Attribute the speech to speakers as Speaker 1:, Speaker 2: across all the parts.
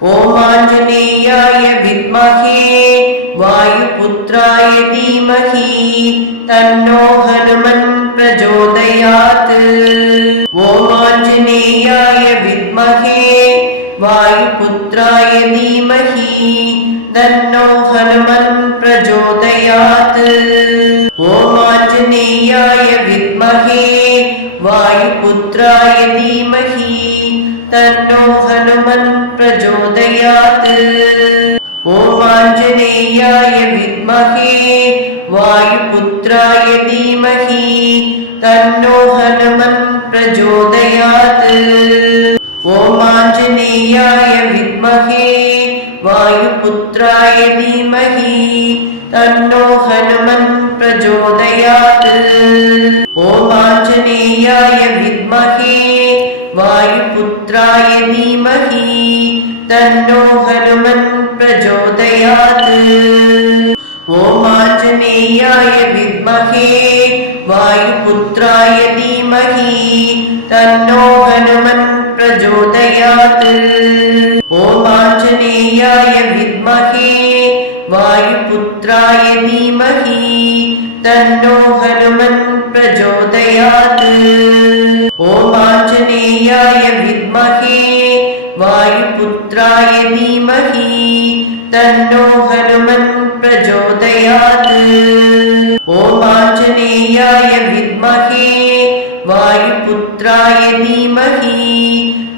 Speaker 1: ஓம் ஆஞ்சநேயாய வித்மகே வாயுபுத்திராய தீமகி தன்னோ ஹனுமன் பிரஜோதயாத். ஓம் ஆஞ்சநேயாய வித்மகே வாயுபுத்திராய தீமகி தன்னோ ஹனுமன் பிரஜோதயாத். ஓம் ஆஞ்சநேயாய வித்மகே வாயுபுத்திராய தீமகி तन्नो हनुमन् प्रचोदयात् ॐ आञ्जनेयाय विद्महे वायुपुत्राय धीमहि तन्नो हनुमन् प्रचोदयात् ॐ आञ्जनेयाय विद्महे वायुपुत्राय धीमहि तन्नो हनुमन् प्रचोदयात् ॐ आञ्जनेयाय विद्महे വായുപുത്രായ ധീമഹി തന്നോ ഹനുമൻ പ്രചോദയാത്. ഓം ആഞ്ജനേയായ വിദ്മഹേ വായുപുത്രായ ധീമഹി തന്നോ ഹനുമൻ പ്രചോദയാത്. ഓം ആഞ്ജനേയായ വിദ്മഹേ വായുപുത്രായ ധീമഹി തന്നോ ഹനുമൻ പ്രചോദയാത്. ഓം ആഞ്ജനേയായ வாயுபுத்திரியாய வித்மகே வாயுபுத்திராய தீமஹி தன்னோ ஹனுமன் பிரச்சோதயாத் ஓம் ஆஞ்சநேயாய வித்மகே வாயுபுத்திராய தீமஹி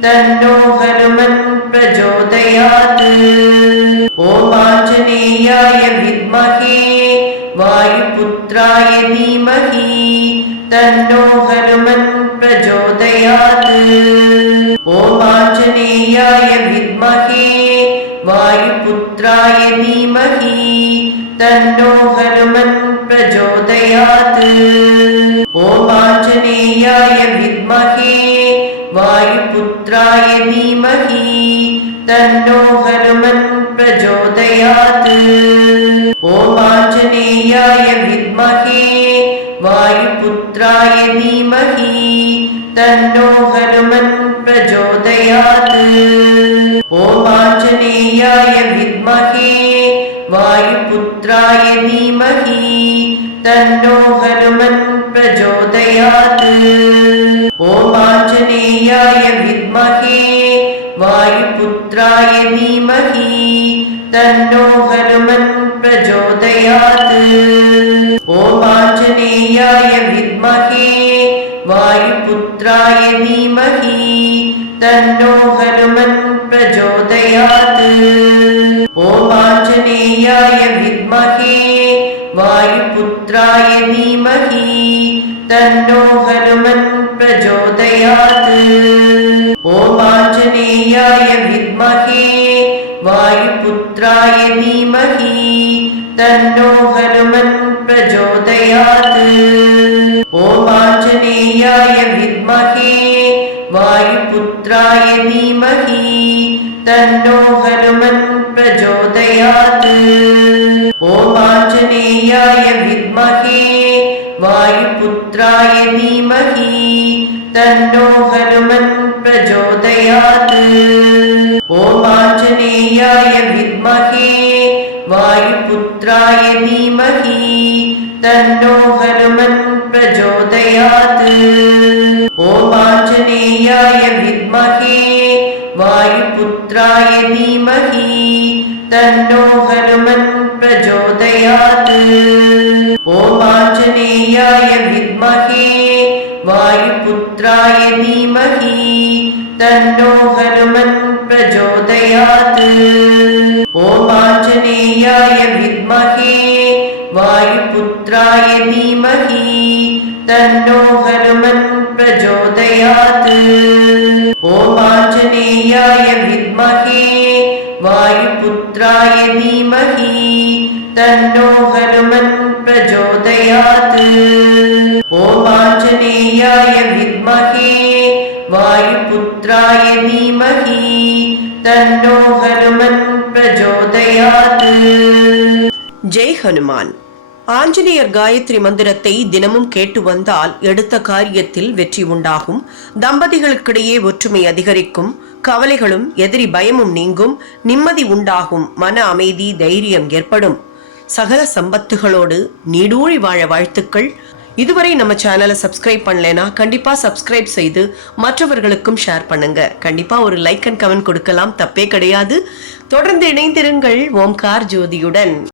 Speaker 1: தன்னோ ஹனுமன் பிரச்சோதயாத் ஓம் ஆஞ்சநேயாய வித்மகே வாயுபுத்திராய தீமஹி தன்னோ ஹனுமன் प्रचोदयात् ॐ आञ्जनेयाय विद्महे वायुपुत्राय धीमहि तन्नो हनुमन् प्रचोदयात् ॐ आञ्जनेयाय विद्महे वायुपुत्राय धीमहि तन्नो हनुमन् प्रचोदयात् ॐ आञ्जनेयाय विद्महे वायुपुत्राय धीमहि तन्नो हनुमन् प्रचोदयात् ॐ आञ्जनेयाय विद्महे वायुपुत्राय धीमहि तन्नो हनुमन् प्रचोदयात् ॐ आञ्जनेयाय विद्महे वायुपुत्राय धीमहि तन्नो हनुमन् प्रचोदयात् ॐ आञ्जनेयाय विद्महे वायुपुत्राय धीमहि तन्नो हनुमन् प्रचोदयात्। ॐ आञ्जनेयाय विद्महे वायुपुत्राय धीमहि तन्नो हनुमन् प्रचोदयात्। ॐ आञ्जनेयाय विद्महे वायुपुत्राय धीमहि തന്നോ ഹനുമൻ പ്രചോദയാത്. ഓം ആഞ്ജനേയായ വിദ്മഹേ വായുപുത്രായ ധീമഹി തന്നോ ഹനുമൻ പ്രചോദയാത്. ഓം ആഞ്ജനേയായ വിദ്മഹേ വായുപുത്രായ ധീമഹി തന്നോ ഹനുമൻ പ്രചോദയാത്. ഓം വിദ്മഹേ वायुपुत्राय धीमहि तन्नो हनुमन् प्रचोदयात्। ॐ आञ्जनेयाय विद्महे हनुमन् प्रचोदयात्। ॐ आञ्जनेयाय विद्महे वायुपुत्राय धीमहि तन्नो हनुमन् प्रचोदयात्। ॐ வித்மஹே வாயுபுத்திராய தீமஹி தன்னோ ஹனுமன் பிரச்சோதயாத் ஓம் ஆஞ்சநேயாய வித்மஹே வாயுபுத்திராய தீமஹி தன்னோ ஹனுமன் பிரச்சோதயாத் ஓம் ஆஞ்சநேயாய வித்மஹே வாயுபுத்திராய தீமஹி தன்னோ ஹனுமன் பிரஜோதயாது. ஜெய் ஹனுமான். ஆஞ்சநேயர் காயத்ரி மந்திரத்தை தினமும் கேட்டு வந்தால் எடுத்த காரியத்தில் வெற்றி உண்டாகும். தம்பதிகளுக்கிடையே ஒற்றுமை அதிகரிக்கும். கவலைகளும் எதிரி பயமும் நீங்கும். நிம்மதி உண்டாகும். மன அமைதி தைரியம் ஏற்படும். சகல சம்பத்துகளோடு நீடூழி வாழ வாழ்த்துக்கள். இதுவரை நம்ம சேனலை சப்ஸ்கிரைப் பண்ணலைன்னா கண்டிப்பா சப்ஸ்கிரைப் செய்து மற்றவர்களுக்கும் ஷேர் பண்ணுங்க. கண்டிப்பா ஒரு லைக் அண்ட் கமெண்ட் கொடுக்கலாம். தப்பே கிடையாது. தொடர்ந்து இணைந்திருங்கள். ஓம்கார் ஜோதியுடன்.